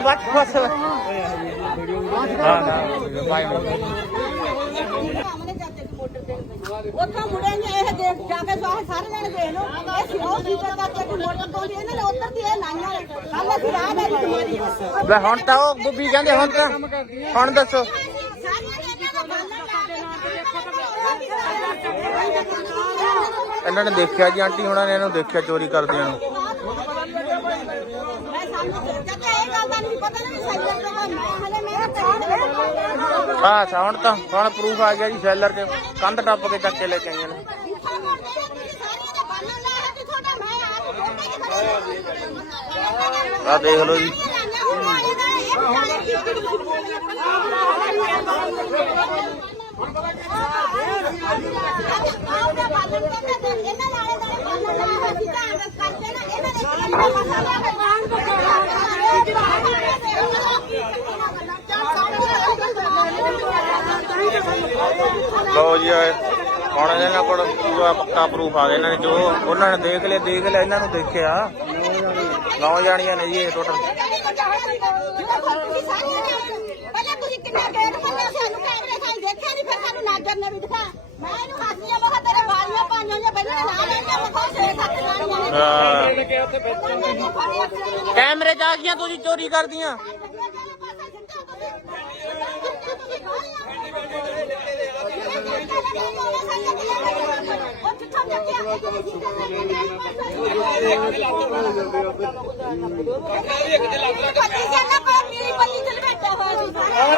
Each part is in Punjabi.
ਬਸ ਬਸ। ਹਾਂ ਹਾਂ। ਬਾਈ ਉੱਥੋਂ ਮੁੜੇ ਨੇ ਇਹ ਦੇਖ ਜਾ ਕੇ ਸਾਰੇ ਸਾਰੇ ਜਣੇ ਦੇਖ ਲਓ। ਇਹ ਸਿਰੋਂ ਸੀ ਤੇ ਕਰਕੇ ਕੋਈ ਮੋਟਰ ਤੋਂ ਇਹਨਾਂ ਨੇ ਉੱਧਰ ਦੀ ਇਹ ਲਾਈਆਂ ਕੱਲ ਅਸੀਂ ਰਾਹ ਮਾਰੀ। ਲੈ ਹੁਣ ਤਾਂ ਉਹ ਬੁੱਬੀ ਕਹਿੰਦੇ ਹੁਣ ਤਾਂ ਹੁਣ ਦੱਸੋ। ਇਹਨਾਂ ਨੇ ਦੇਖਿਆ ਜੀ ਆਂਟੀ ਹੁਣਾਂ ਨੇ ਇਹਨੂੰ ਦੇਖਿਆ ਚੋਰੀ ਕਰਦਿਆਂ ਨੂੰ। ਮੈਂ ਸਾਨੂੰ ਹੁਣ ਤਾਂ ਹੁਣ ਪ੍ਰੂਫ ਆ ਗਿਆ ਜੀ ਸੈਲਰ ਤੇ ਕੰਧ ਟੱਪ ਕੇ ਚੱਕ ਕੇ ਲੈ ਕੇ ਆਈਆਂ ਨੇ ਆ ਤੁਸੀਂ ਸਾਰਿਆਂ ਦਾ ਬਾਲਣ ਲਾਇਆ ਤੇ ਤੁਹਾਡਾ ਮੈਂ ਆਪ ਫੋਟੇ ਚ ਆ ਦੇਖ ਲਓ ਜੀ ਲਓ ਜੀ ਇਹ ਹੁਣ ਇਹਨਾਂ ਕੋਲ ਪੂਰਾ ਪੱਕਾ ਪ੍ਰੂਫ ਆ ਗਿਆ। ਇਹਨਾਂ ਨੇ ਜੋ ਉਹਨਾਂ ਨੇ ਦੇਖ ਲਿਆ ਦੇਖ ਲਿਆ, ਇਹਨਾਂ ਨੂੰ ਦੇਖਿਆ। ਨੌ ਜਾਣੀਆਂ ਨੇ ਜੀ ਇਹ ਟੋਟਲ ਪਹਿਲਾਂ ਤੁਸੀਂ ਕਿੰਨਾ ਗੇਟ ਬੰਨਿਆ ਸਾਨੂੰ ਕੈਮਰੇ ਸਾਈ ਦੇਖਿਆ ਨਹੀਂ ਫਿਰ ਸਾਨੂੰ ਨਾਜਰ ਨੇ ਵੀ ਦਿਖਾ। ਮੈਂ ਇਹਨੂੰ ਹੱਸਦੀ ਹਾਂ। ਕੈਮਰੇ ਚ ਆ ਗਈਆਂ, ਤੁਸੀਂ ਚੋਰੀ ਕਰਦੀਆਂ।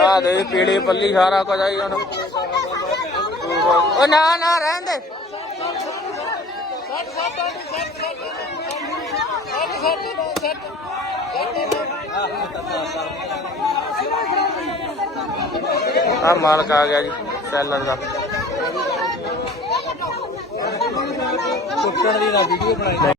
ਆ ਦੇ ਪੀੜੀ ਪੱਲੀ ਸਾਰਾ ਕੁਝ ਆਈ ਹੁਣ। ਉਹ ਨਾ ਨਾ, ਰਹਿਣ ਦੇ। ਆ ਮਾਲਕ ਆ ਗਿਆ ਜੀ ਸੈਲਰ ਦਾ। ਕੁੱਟਣ ਦੀ ਨਾ ਵੀਡੀਓ ਬਣਾਈ।